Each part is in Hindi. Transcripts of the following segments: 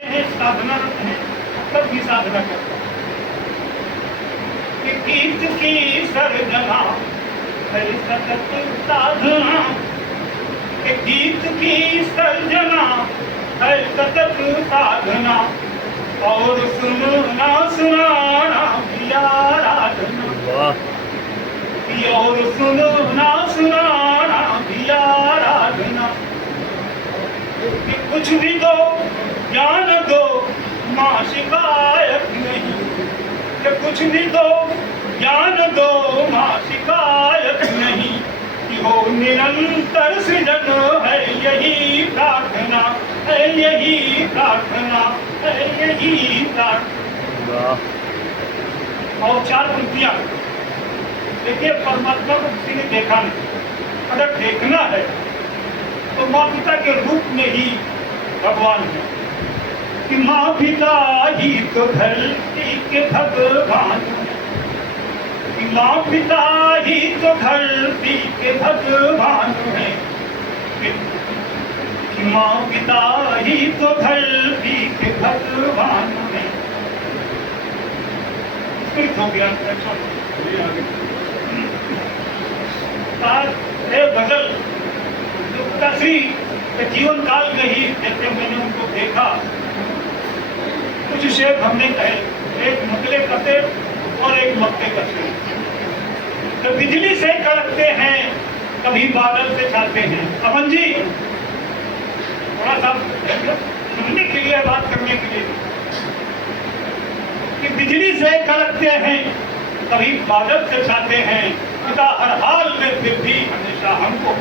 साधना है, सब भी साधना करता कि गीत की सर्जना है सतत साधना, कि गीत की सर्जना है सतत साधना, और सुनना सुनाना भी आराधना, और सुनना सुनाना भी आराधना, कि कुछ भी दो ज्ञान दो माँ शिकायत नहीं, कि कुछ भी दो ज्ञान दो माँ शिकायत नहीं, कि हो निरंतर सृजन है यही प्रार्थना, है यही प्रार्थना, है यही प्रार्थना। और चार पंक्तियां। देखिए, परमात्मा को किसी ने देखा नहीं, अगर देखना है तो माँ पिता के रूप में ही भगवान है, कि माँ पिता ही तो धरती के भगवान, कि माँ पिता ही तो धरती के भगवान है, कि माँ पिता ही तो धरती के भगवान है। हो गया गजल श्री के जीवन काल में ही जैसे मैंने उनको देखा, कुछ शेर हमने कहे, एक मतले कसे और एक मक्के कसे। तो बिजली से कड़कते हैं, कभी बादल से छाते हैं। अमन जी थोड़ा सा सुनने के लिए, बात करने के लिए, कि बिजली से कड़कते हैं, कभी बादल से छाते हैं, पिता हर हाल में फिर भी हमेशा हमको।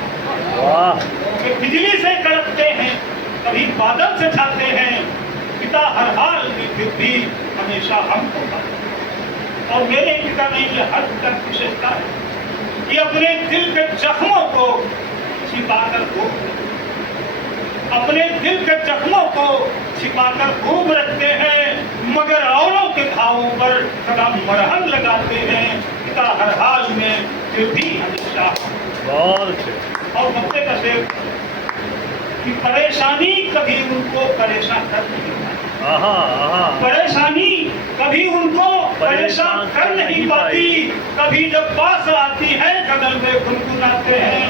कि बिजली से कड़कते हैं, कभी बादल से छाते हैं, पिता हर हाल में फिर भी हमेशा हमको। और मेरे पिता में ये हर तक विशेषता है कि अपने दिल के जख्मों को छिपाकर खूब, अपने दिल के जख्मों को छिपाकर खूब रखते हैं, मगर औरों के घावों पर सदा मरहम लगाते हैं, पिता हर हाल में फिर भी हमेशा। और मक्के का शेर कि परेशानी कभी उनको परेशान कर नहीं पाती, परेशानी कभी उनको परेशान कर नहीं पाती, कभी जब पास आती है कदम में गुनगुनाते हैं,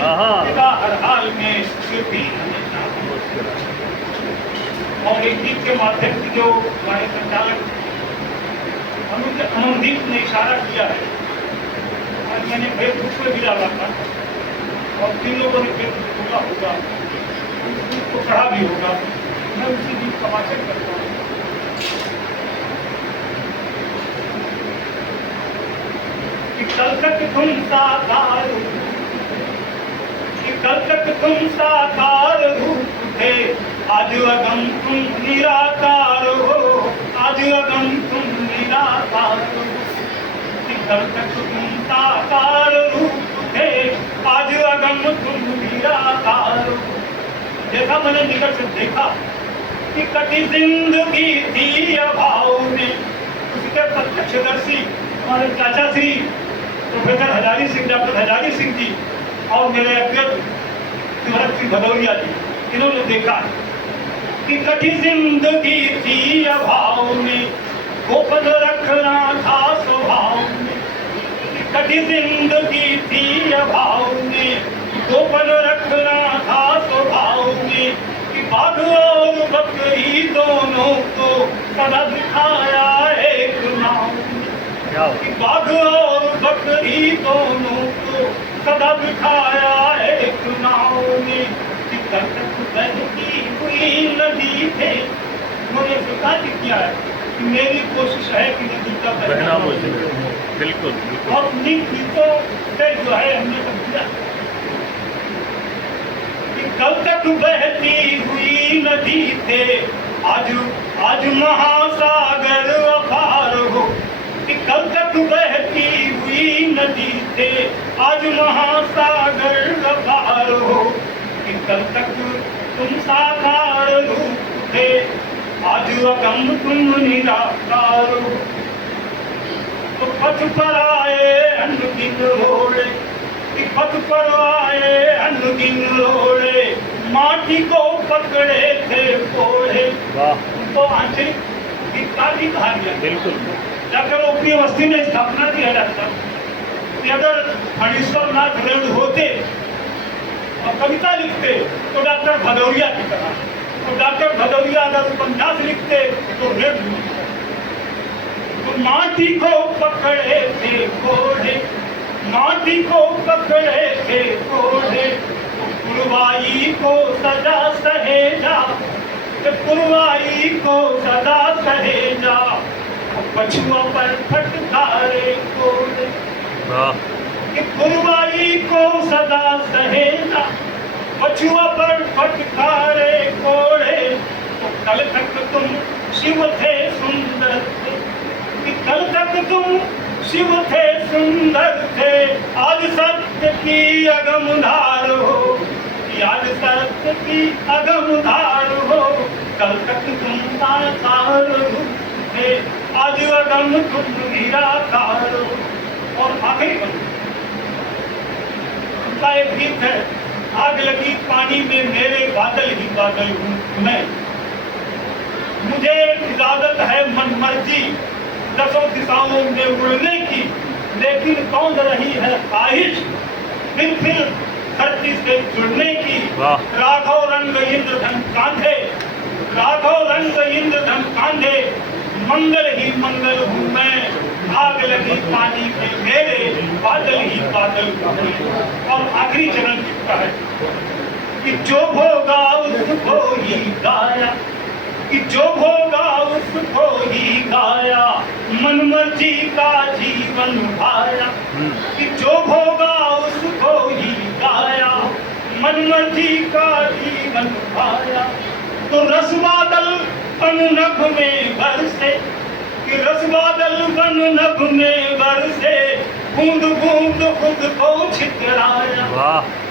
पिता हर हाल में फिर भी हमेशा। और एक गीत के माध्यम से जो हमारे संचालक अमनदीप ने इशारा किया है, आज मैंने फेसबुक पे भी डाला था और 3 लोगों ने फेसबुक खोला होगा, उसको पढ़ा भी होगा। मैं उसी गीत का वाचन करता हूँ। कि कल तक तुम साकार, कि कल तक तुम साकार रूप थे, आज अगम तुम निराकार हो, आज अगम तुम निराकार हो। कि कल तक तुम साकार रूप थे, आज अगम तुम निराकार हो। जैसा मैंने निकट से देखा कि कटी जिंदगी थी अभाव में, उसके प्रत्यक्षदर्शी हमारे चाचा श्री प्रोफेसर हजारी सिंह, डॉक्टर हजारी सिंह जी और मेरे अध्यक्ष शिवरत सिंह भदौरिया जी, इन्होंने देखा कि कटी जिंदगी थी अभाव में, गोपन रखना था स्वभाव में। कटी जिंदगी थी अभाव में, गोपन रखना था स्वभाव में। कि बाघ और बकरी दोनों को सदा दिखाया एक नाव में, कि बाघ और बकरी दोनों को सदा दिखाया एक नाव में। कि तक बहती हुई नदी थे, उन्होंने स्वीकार किया है कि मेरी कोशिश है कि नदी का बहना हो। बिल्कुल। और उन्हीं गीतों से जो है हमने समझा कि कल तक बहती हुई नदी थे, आज आज महासागर अपार हो। कि कल तक बहती हुई नदी थे, आज महासागर अपार हो। कि कल तक तुम साकार रूप थे, आज अगम तुम निराकार हो। तो पथ पर आए अनगिन रोड़े, कि पथ पर आए अनगिन रोड़े, माटी को पकड़े थे कोड़े, उनको आंचलिक गीतकार भी कहा गया। बिल्कुल। डॉक्टर ओपी अवस्थी ने स्थापना की है डॉक्टर कि अगर फणीश्वर नाथ रेणु होते और कविता लिखते तो डॉक्टर भदौरिया की तरह, तो डॉक्टर भदौरिया अगर उपन्यास लिखते तो रेणु। तो माटी को पकड़े थे घोड़े, माटी को पकड़े थे घोड़े, पुरवाई को सदा सहेजा, पुरवाई को सदा सहेजा, पछुआ पर फटकारे घोड़े। कि पुरवाई को सदा सहेजा, पछुआ पर फटकारे घोड़े। तो कल तक तुम शिव थे सुंदर थे, कि कल तक तुम शिव थे सुंदर थे, आज सत्य की अगम धार हो, कि आज सत्य की अगम धार हो। कल तक तुम साकार रूप थे, आज अगम तुम निराकार हो। और आखिरी उनका एक गीत है, आग लगी पानी में मेरे बादल ही बादल हूँ मैं, मुझे इजाजत है मन मर्जी दसों दिशाओं में उड़ने की, लेकिन कौन रही है ख्वाहिश फिर धरती से जुड़ने की। राघव रंग इंद्रधन कांधे, राघव रंग इंद्रधन कांधे, मंगल ही मंगल हूँ मैं, आग लगी पानी में मेरे बादल ही बादल हूँ मैं। और आखिरी चरण लिखता है कि जो भोगा उसको ही गाया, कि जो भोगा उसको ही गाया, मन मर्जी का जीवन भाया। कि जो भोगा उसको ही गाया, मन मर्जी का जीवन भाया। तो रस बादल बन नभ में बरसे, कि रस बादल बन नभ में बरसे, बूंद बूंद खुद को छितराया।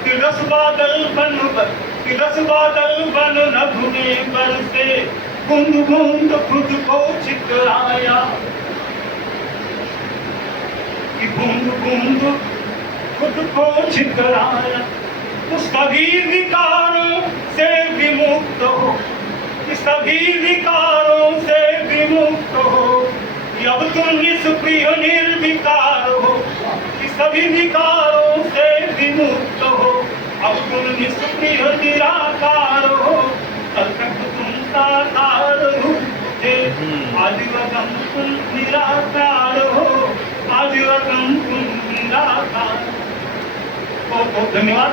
कि रस बादल बन कि रस बादल बन नभ में बरसे, बूंद बूंद खुद को छितराया। कि बूंद बूंद खुद को छितराया। तो सभी विकारों से विमुक्त हो, कि सभी विकारों से विमुक्त हो, कि अब तुम निष्क्रिय निर्विकार हो, कि सभी विकारों से विमुक्त हो, अब तुम निष्क्रिय निराकार हो। कल तक तुम साकार रूप थे, आज अगम तुम निराकार हो, आज अगम तुम निराकार। बहुत बहुत धन्यवाद।